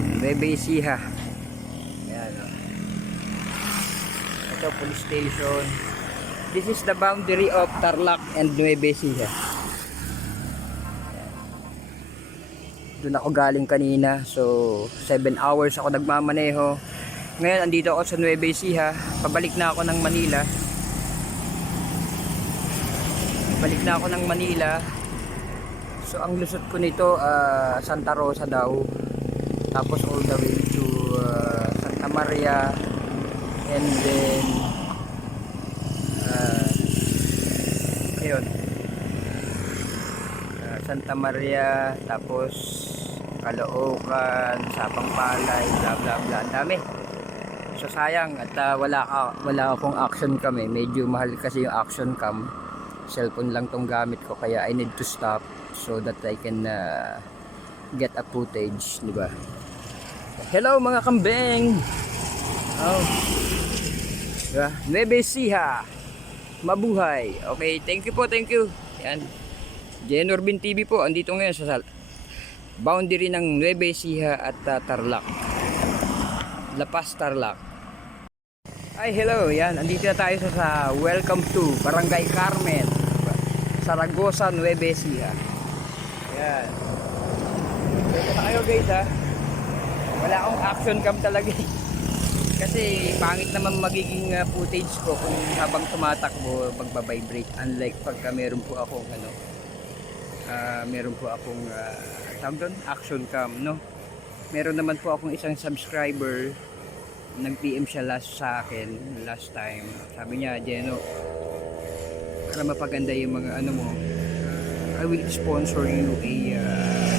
Yan, Nueva Ecija. Yan, oh. Ito, police station. This is the boundary of Tarlac and Nueva Ecija. Doon ako galing kanina. So, 7 hours ako nagmamaneho. Ngayon, andito ako sa Nueva Ecija. Pabalik na ako ng Manila. Balik na ako ng Manila. So, ang lusot ko nito, Santa Rosa daw. Tapos all the way to Santa Maria. And then, ayun. Santa Maria. Tapos, Caloocan, Sapang Palay, bla bla bla. Ang dami. So, sayang. At wala akong action cam eh. Medyo mahal kasi yung action cam. Cellphone lang tong gamit ko. Kaya I need to stop so that I can get a footage, di ba? Hello mga kambing. Oh. Diba? Nueva Ecija. Mabuhay. Okay, thank you po, thank you. Yan. Jenorbin TV po. Andito ngayon sa boundary ng Nueva Ecija at Tarlac. La Paz, Tarlac. Ay, hello. Yan, andito na tayo sa welcome to Barangay Carmen, Saragosa, Nueva Ecija. Yan. Dito na kayo guys ha. Wala akong action cam talaga kasi pangit naman magiging footage ko kung habang tumatakbo magbabibrate, unlike pagka meron po akong tawag doon, action cam, no? Meron naman po akong isang subscriber, nag-PM siya last time. Sabi niya, Jeno, para mapaganda yung mga ano mo, I will sponsor you a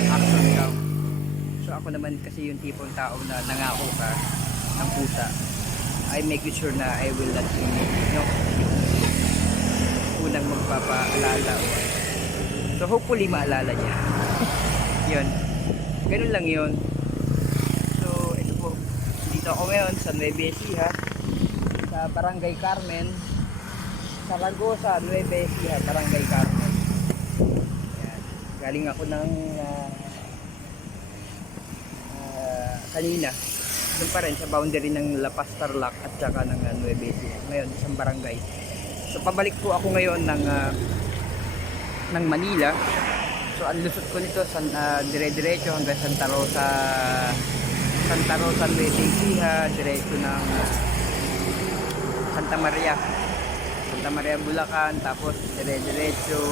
action cam. So ako naman kasi yung tipong tao na nangako ka ng pusa, I make sure na I will not be, unang magpapaalala. So hopefully maalala niya. Yun, ganun lang yun. So ito po, dito ako ngayon sa Nueva Ecija, sa Barangay Carmen, Saragosa, Nueva Ecija, Barangay Carmen. Yan. Galing ako ng kanina doon pa rin sa boundary ng La Paz, Tarlac at saka ng Nueva Ecija. Ngayon isang barangay. So pabalik po ako ngayon ng Manila. So ang lusot ko nito dire-diretso hanggang Santa Rosa, Nueva Ecija, diretso ng Santa Maria, Bulacan, tapos dire-diretso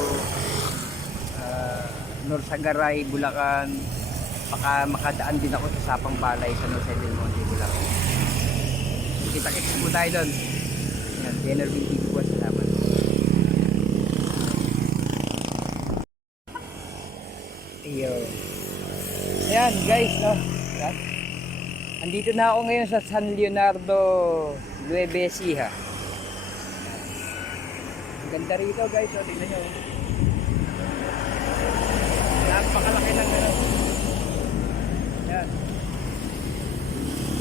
Norsagaray, Bulacan. Makadaan din ako sa Sapang Palay sa Jose del Monte, Bulacan. Kita-kits po tayo doon. Yan, Jenorbin TV po, salamat. Ayan guys, no? Yan. Andito na ako ngayon sa San Leonardo, Nueva Ecija. Ang ganda rito guys, o tingnan nyo. Napakalaki ng yan.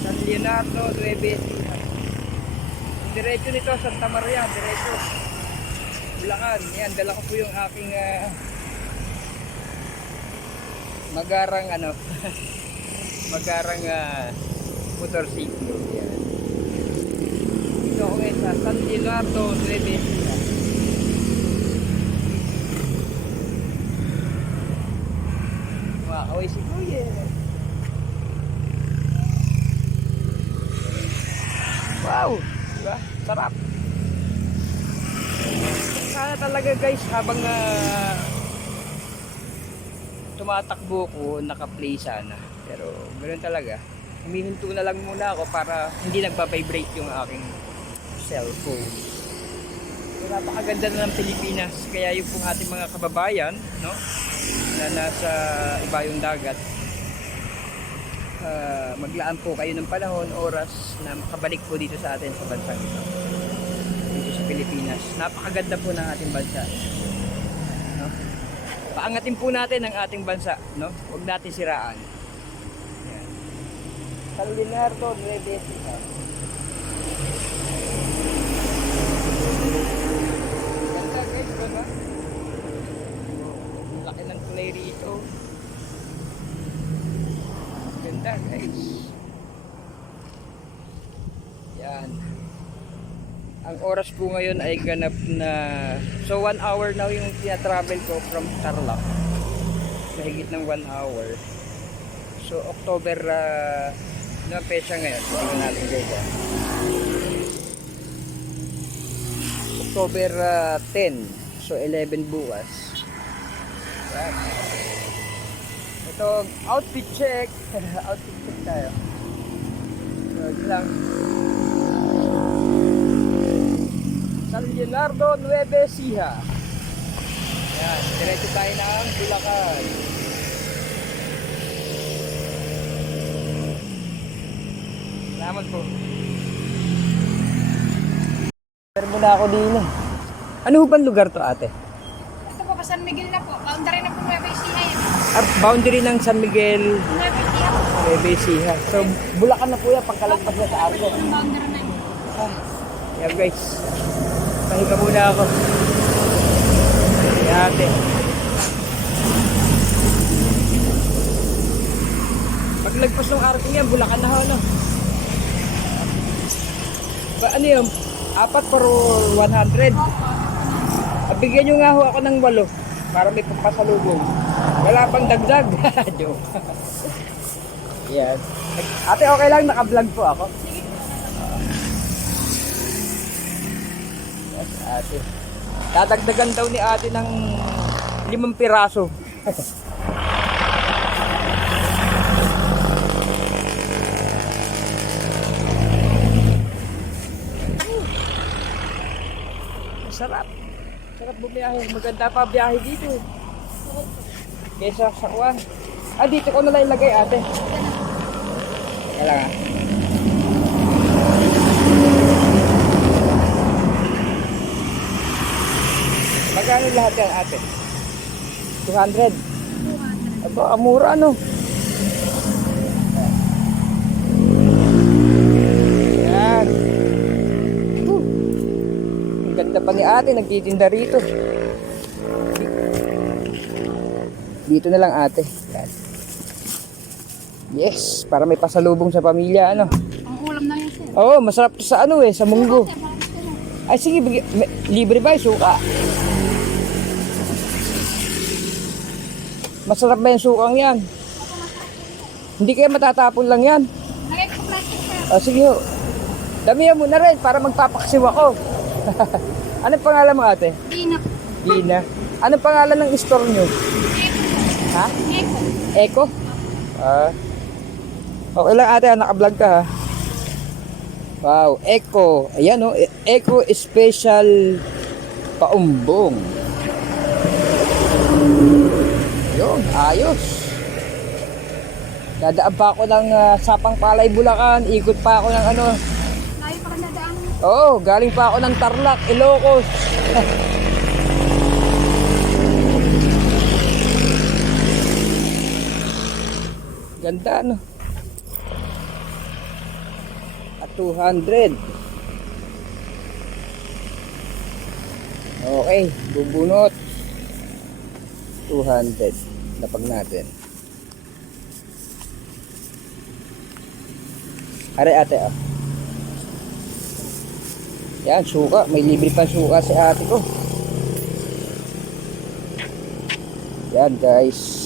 San Leonardo, Nueva Ecija. Diretso nito, Santa Maria, diretso Bulacan. Yan, dala ko po yung aking magarang motorsiklo. Yan. Dito ako ngayon sa San Leonardo, Nueva Ecija. Wow, si Kuya. Wow, diba? Sarap. Sana talaga guys, habang tumatakbo ko, naka-play sana. Pero ganoon talaga. Humihinto na lang muna ako para hindi nagpa-vibrate yung aking cellphone. So, napakaganda na ng Pilipinas. Kaya yung pong ating mga kababayan, no, na nasa ibayong dagat, maglaan po kayo ng panahon, oras na makabalik po dito sa atin sa bansa ito, dito sa Pilipinas. Napakaganda po ng ating bansa, no? Paangatin po natin ang ating bansa, no? Huwag natin siraan. Yan. San Leonardo, Nueva Ecija. Ganda guys, diba? Laki ng kulay rito. Ganda, Yan guys. Yan. Ang oras po ngayon ay ganap na, so 1 hour now yung tina-travel ko from Tarlac. Mahigit ng 1 hour. So October, ano ang petsa ngayon? Tingnan natin guys. October 10. So 11 bukas. Yan. Ito, outfit check. Outfit check tayo. So, yun lang. San Leonardo, Nueva Ecija. Yan, diretso tayo ng Bulacan. Salamat po. Pero muna ako din eh. Ano bang lugar to, ate? Ito po, San Miguel na po. Boundary na po Nueva Ecija yan. Boundary ng San Miguel, Nueva Ecija po. Nueva Ecija. So, Bulacan na po yan, pagkalagpas na sa Arco. Ang boundary na yun. Yeah guys, pahinga muna ako. Kaya ate. Paglagpas ng Arco yan, Bulacan na ho, no? Ba, ano yun? 4 pero 100. Bigyan nyo nga ho ako ng 8 para may pampasalubong. Wala pang dagdag. Joke. Yan. Ate, okay lang, naka-vlog po ako. Yes, ate. Dadagdagan daw ni ate ng 5 piraso. Sarap. Sarap bumiyahe. Maganda pa biyahe dito. Kesa sa kuwan. Dito ko na lang ilagay, ate. Wala nga. Magkano lahat yan, ate? 200. Aba, mura, no? Yan. Ang ganda pa ni ate, nagtitinda rito. Dito na lang, ate. Yan. Yes, para may pasalubong sa pamilya, ano? Ang ulam na yun, sir. Oo, masarap to sa ano eh, sa munggo. Ay sige, libre ba yung suka? Masarap ba yung sukang yan? Hindi kaya matatapon lang yan? Lagay ko plastic, sir. Sige ho. Damihan mo na rin para magpapaksiw ako. Anong pangalan mo, ate? Dina. Gina. Anong pangalan ng store nyo? Ha? Eko. Eko? Okay lang, ate, naka-vlog ka ha. Wow, Eko. Ayan o, Eko Special Paumbong. Yun, ayos. Dadaan pa ako ng Sapang Palay, Bulacan. Ikot pa ako ng ano. Layo pa ka nadaan. Oo, galing pa ako ng Tarlac, Ilocos. Ganda, no? At 200. Okay, bubunot. 200. Lapag natin. Are ate, ah. Yan, suka. May libre pa suka si ate ko. Yan, guys.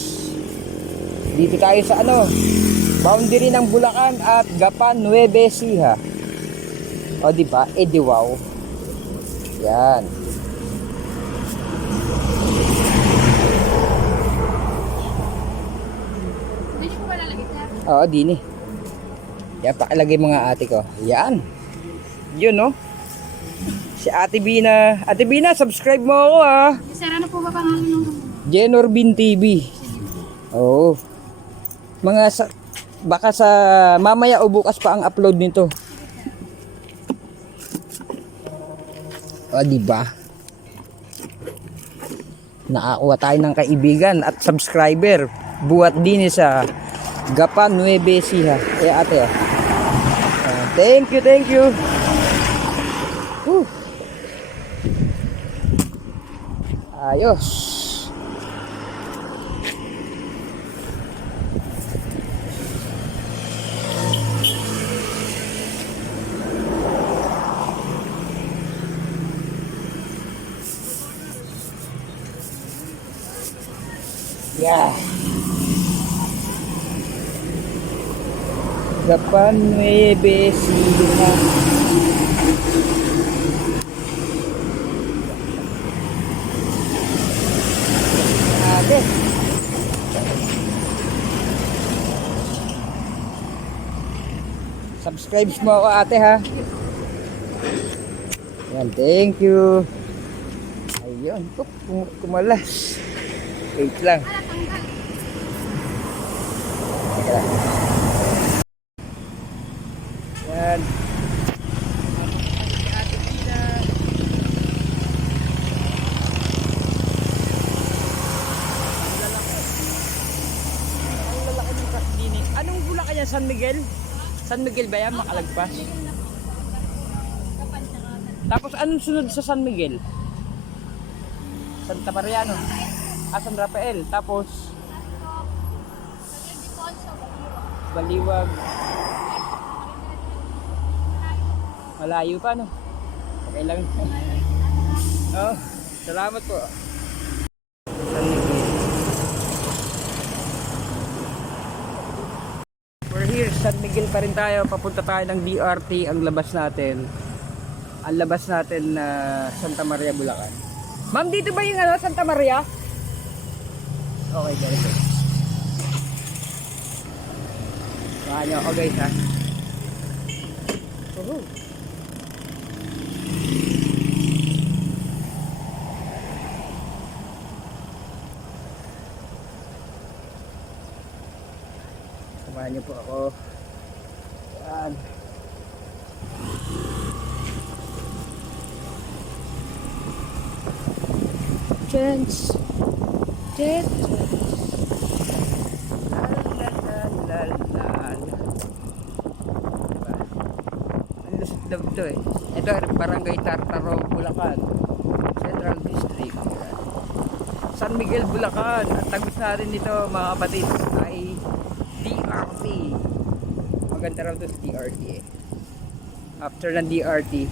Dito tayo sa ano, boundary ng Bulacan at Gapan, Nueva Ecija. O diba? Di wow. Yan. Pwede ko ba lalagay, sir? Oo, dini. Yan, pakilagay mga ate ko. Yan. Yun, no? Si Ate Bina. Ate Bina, subscribe mo ako, ha? Sir, ano po ba pangalan ng Jenorbin TV. Oo. Baka sa mamaya o bukas pa ang upload nito. O, diba? Nakakuha tayo ng kaibigan at subscriber. Buhat din sa Gapan, Nueva Ecija. Kaya ate, thank you, thank you. Whew. Ayos. Yeah. Gapan Nueve Ecija. Grabe. Subscribe mo ako ate ha. Yan, thank you. Ayun, kumalas. Wait lang. Teka lang. Yan. Ang lalaki ng kasdini. Anong Bulacan yan? San Miguel? San Miguel ba yan? Makalagpas? Tapos anong sunod sa San Miguel? Santa Maria, no? San Rafael. Tapos Baliwag. Malayo pa, no? Okay lang. Oh, salamat po. San Miguel. We're here, San Miguel pa rin tayo. Papunta tayo ng DRT. Ang labas natin na Santa Maria, Bulacan. Ma'am, dito ba yung Santa Maria? Okay, ganito. Samahan niyo ako guys ha. Samahan niyo po ako. Yan. Chance. Ang lusot daw ito eh. Ito Barangay Tartaro, Bulacan, Central District. San Miguel, Bulacan. Ang tagos natin dito mga kapatid ay DRT. Maganda raw ito sa DRT eh. After ng DRT,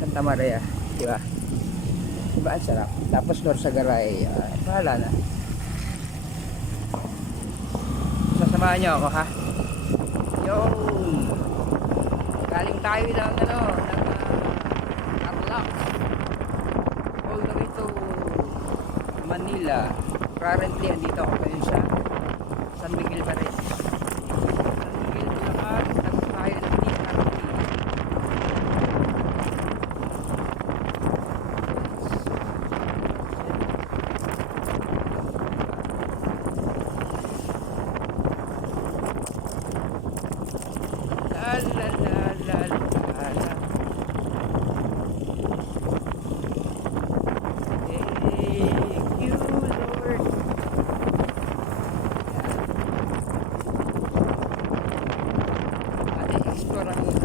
Santa Maria, di ba? Diba ang sarap? Tapos Norsagaray, bahala na. Sasamahan niyo ako ha. Yun. Galing tayo ng Tarlac. All the way to Manila. Currently, andito ako ngayon sa San Miguel pa rin. San Miguel, Bulacan. Tapos tayo ng DRT.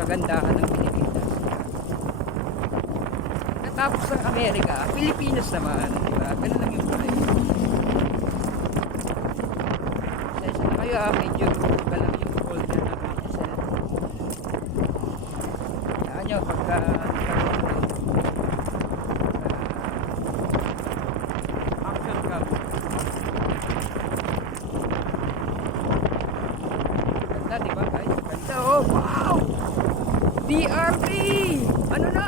Kagandahan ng Pilipinas. Katapos ng Amerika, Pilipinas naman, di ba? Ganun lang yung kulay. Kasi na kayo medyo iba lang yung folder na PSL. Kaya nyo, pagka action cam. Ganda, di ba guys? Ganda, oh, wow! DRT! Ano na?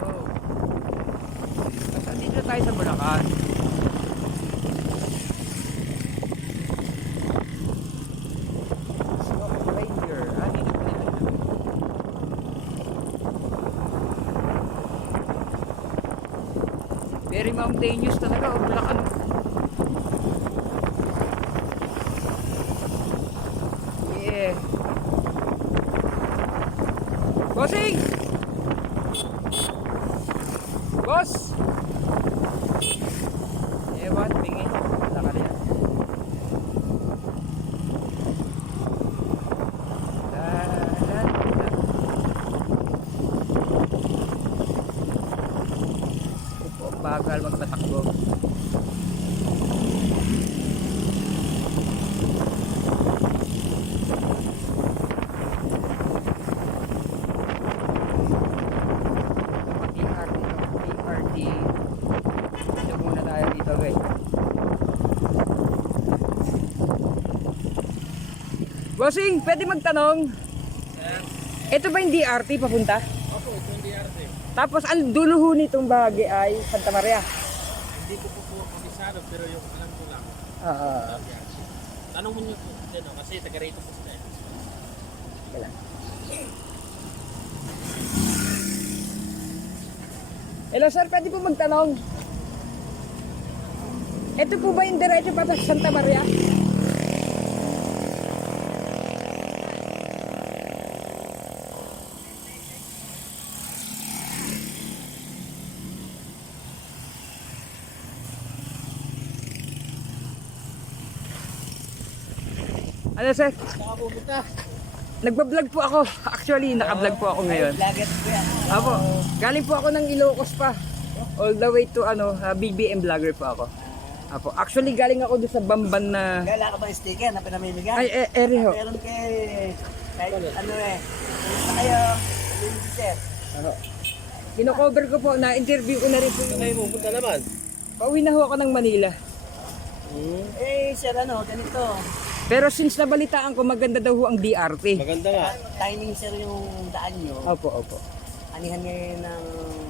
Oh. Tapos andito tayo sa Bulacan. Smoke Ranger. Dito pa nila namin. Very mountainous talaga. Oh, Bulacan. Yeah. Bossing! Boss! Ewan, pingin. Wala ka rin. Bagal magpatakbo. Okay. Bossing, pwede magtanong? Ito ba yung DRT papunta? Opo, ito yung DRT. Tapos ang dulo ho nitong bahagi ay Santa Maria. Hindi ko po kabisado pero yung alam ko lang. Ah, Tanong mo nyo po, no? Kasi taga rito po sila. wala. Hello sir, pwede po magtanong? Ito po ba yung diretso pa sa Santa Maria? Ano sir? Saka pupunta. Nagbablog po ako. Actually, nakablog po ako ngayon. Vlogger po yan. Apo, galing po ako ng Ilocos pa. All the way to BBM vlogger po ako. Apo, actually galing ako doon sa Bamban na Gala ka ba yung sticker na pinamimigay? ay ere ho. Meron kahit ano eh. Kumusta kayo? Sabihin sir. Kino-cover ko po, na-interview ko na rin po. Saan kayo pupunta naman? Pauwi na ho ako ng Manila. Eh sir ano, ganito. Pero since nabalitaan ko maganda daw ho ang DRT. Maganda nga. Timing sir yung daan nyo. Opo, opo. Anihan ngayon ng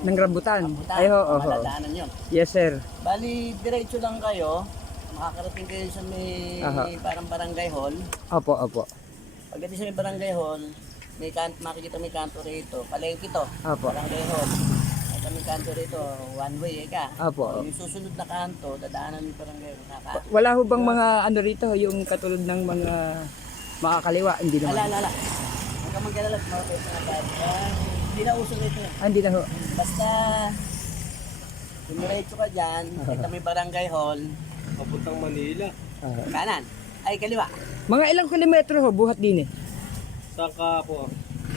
Ng rambutan. rambutan. Ay ho, oho. Maladaanan yun. Yes sir. Bali, diretso lang kayo. Makakarating kayo sa may Aha. parang barangay hall. Opo, opo. Pagdating sa may barangay hall, makikita may kanto rito. Palengke to. Opo. Barangay hall. At may kanto rito, one way ka. Opo. Yung susunod na kanto, dadaanan yung barangay hall. Wala ho bang mga ano rito, yung katulad ng mga makakaliwa? Hindi naman. Ala. Huwag kang mag-alala, mabait na bata. Hindi na uso rito. Ah, hindi na ho. Basta, dumiretso ka dyan, kita may barangay hall, Papuntang Manila. kanan. Ay, kaliwa. Mga ilang kilometro ho, buhat din eh. Saan ka po?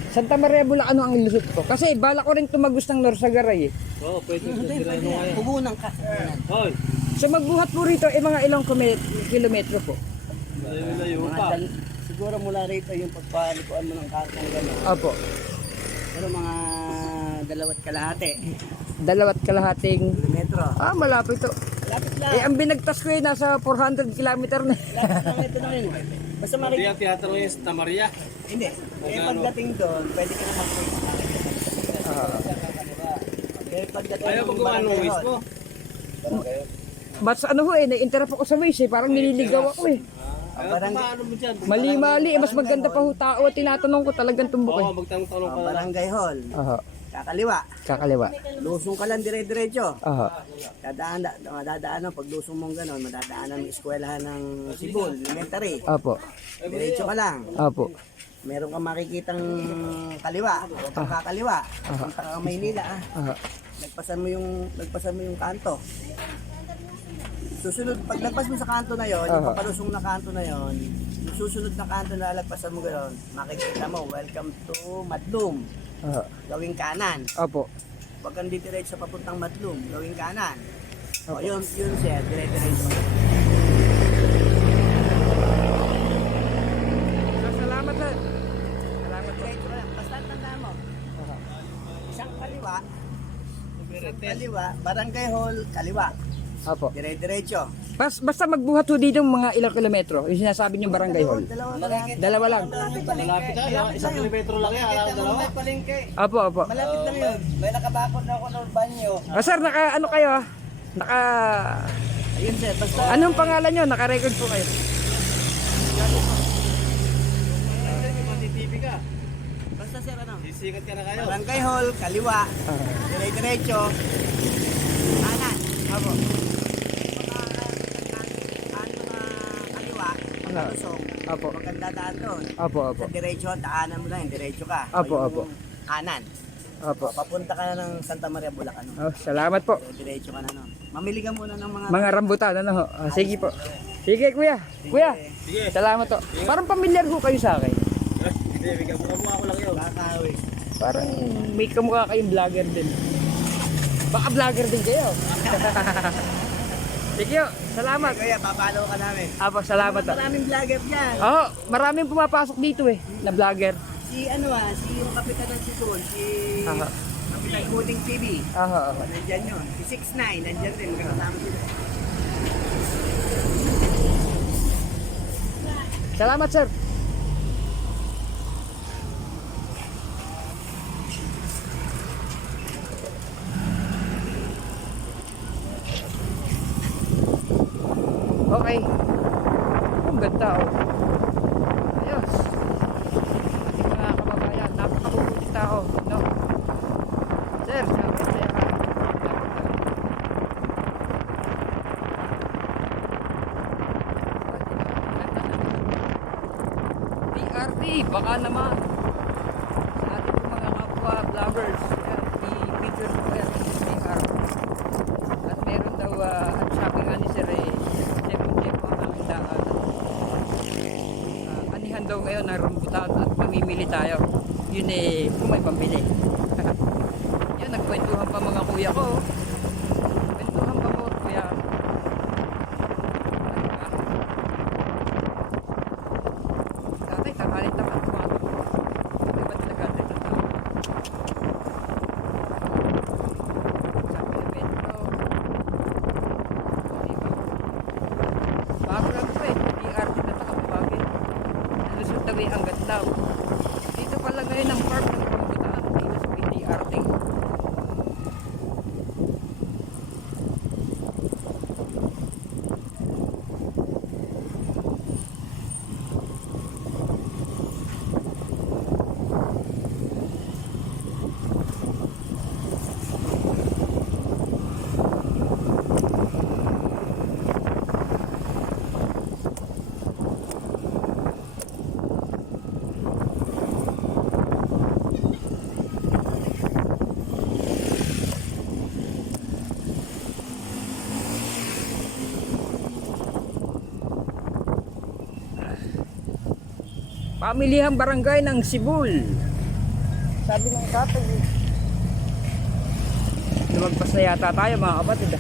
Santa Maria Bulacan ang lusot ko. Kasi bala ko rin tumagos ng Norsagaray eh. Oo, pwede po Hindi, sila pwede. ngayon. Pugunan ka. Pugunan. Hoy, So magbuhat po rito eh mga ilang kilometro po. malayo Mga pa. siguro mula rito yung pagpalikuan mo ng kakang gano'n. Opo. Pero mga 2.5 kilometro. malapit to. Lapit lang. Eh ang binagtas ko eh nasa 400 kilometer na. Lapit lang ito na yun. Basta Hindi makikita. ang teatro yung Santa Maria. Hindi. Eh pagdating doon, pwede ka naman po yung Eh pagdating Ayaw mo gumawa ng waste mo. But sa ano ho eh, na-interrupt ako sa ways eh. Parang nililigaw ako eh. Ayaw, paano mo dyan? Mali-mali eh. Mas maganda pa ho tao. Tinatanong ko talagang tumbok eh. Oo, magtanong-tanong ka na. barangay hall. Aha. Kakaliwa. Kakaliwa. Lusong ka lang dire-diretso. Aha. Dadaanan, pag lusong mong gano'n, madadaanan ng eskwelahan ng Sibol, Elementary. Apo. Diretso ka lang. Apo. Meron kang makikitang kaliwa, ang kakaliwa. Punta ka Maynila ah. Aha. Nagpasan mo yung kanto. Susunod, pag nagpas mo sa kanto na yon, yung Aha. papalusong na kanto na yon, yung susunod na kanto na lagpasan mo gano'n, makikita mo, welcome to Madlum. Aha. Gawing kanan. Apo. Pag kang diretso sa papuntang Madlum, gawing kanan. O yun sir, dire-diretso. Salamat sir. Salamat po. Diretso ka lang. Basta tandaan mo. Isang kaliwa, barangay hall, kaliwa. Apo. Dire-diretso. Basta magbuhat ho dito mga ilang kilometro. Yung sinasabi niyong barangay hall. Dalawa lang. Malapit na, 1 kilometro lang yan. Alam dalawa. Apo, apo. Malapit lang yun. May nakabakod na ako ng banyo. Sir, ano kayo ah? Ayun sir, basta Anong pangalan nyo? Naka-record po kayo. TV ka. basta sir ano. Sisikat ka na kayo. Barangay hall, kaliwa. Dire-diretso. Kanan. Apo. Kaliwa. Lusong. Apo. Huwag kang dadaan doon. Apo, apo. Sa diretso, daanan mo lang, diretso ka. Apo, O yung apo. Kanan. Apo. Papunta ka na ng Santa Maria, Bulacan. Oh, salamat po. Diretso ka na no. Mamili ka muna ng mga Rambutan, ano ho? Sige po. Sige, kuya. Kuya, Sige. salamat to. Parang pamilyar ho kayo sa akin. Hindi, may kamukha ko lang yun. kakawi. Parang may kamukha kayong vlogger din. Baka vlogger din kayo. Sige ho, salamat. Kaya papalo ka namin. Apo, salamat to. Maraming vlogger dyan. Oo, maraming pumapasok dito eh, na vlogger. Si yung kapitan ng Sibol, si Aha. Kapitan Coding TV. Aha, aha. Nandyan yun. Si 6'9", nandyan din. Kasama sila. Salamat, sir. Okay. Ang ganda, oh. Ayos. Ating mga kababayan, napakabubuti tao, no? Sir, siyempre, saya ka. DRT, baka naman. Sa ating mga kapwa vloggers, i-picture ko yan ng DRT. At meron daw, at sabi nga ni Sir, tempo ang aking daan. Anihan daw ngayon ng rambutan at mamimili tayo. Yun kung may pambili. Yun, nagkwentuhan pa mga kuya ko. Kwentuhan pa mo, kuya. Dati, kakalit naman. May ba talaga rin ang tao? Sabi na metro. Diba? Bago lang po DRT na ito kapabagin. Lusot daw ang ganda. Dito pala ngayon ang park ng rambutan. Dito sa DRT. Pamilihang barangay ng Sibul. Sabi ng tatay. Lumagpas na yata tayo mga kapatid.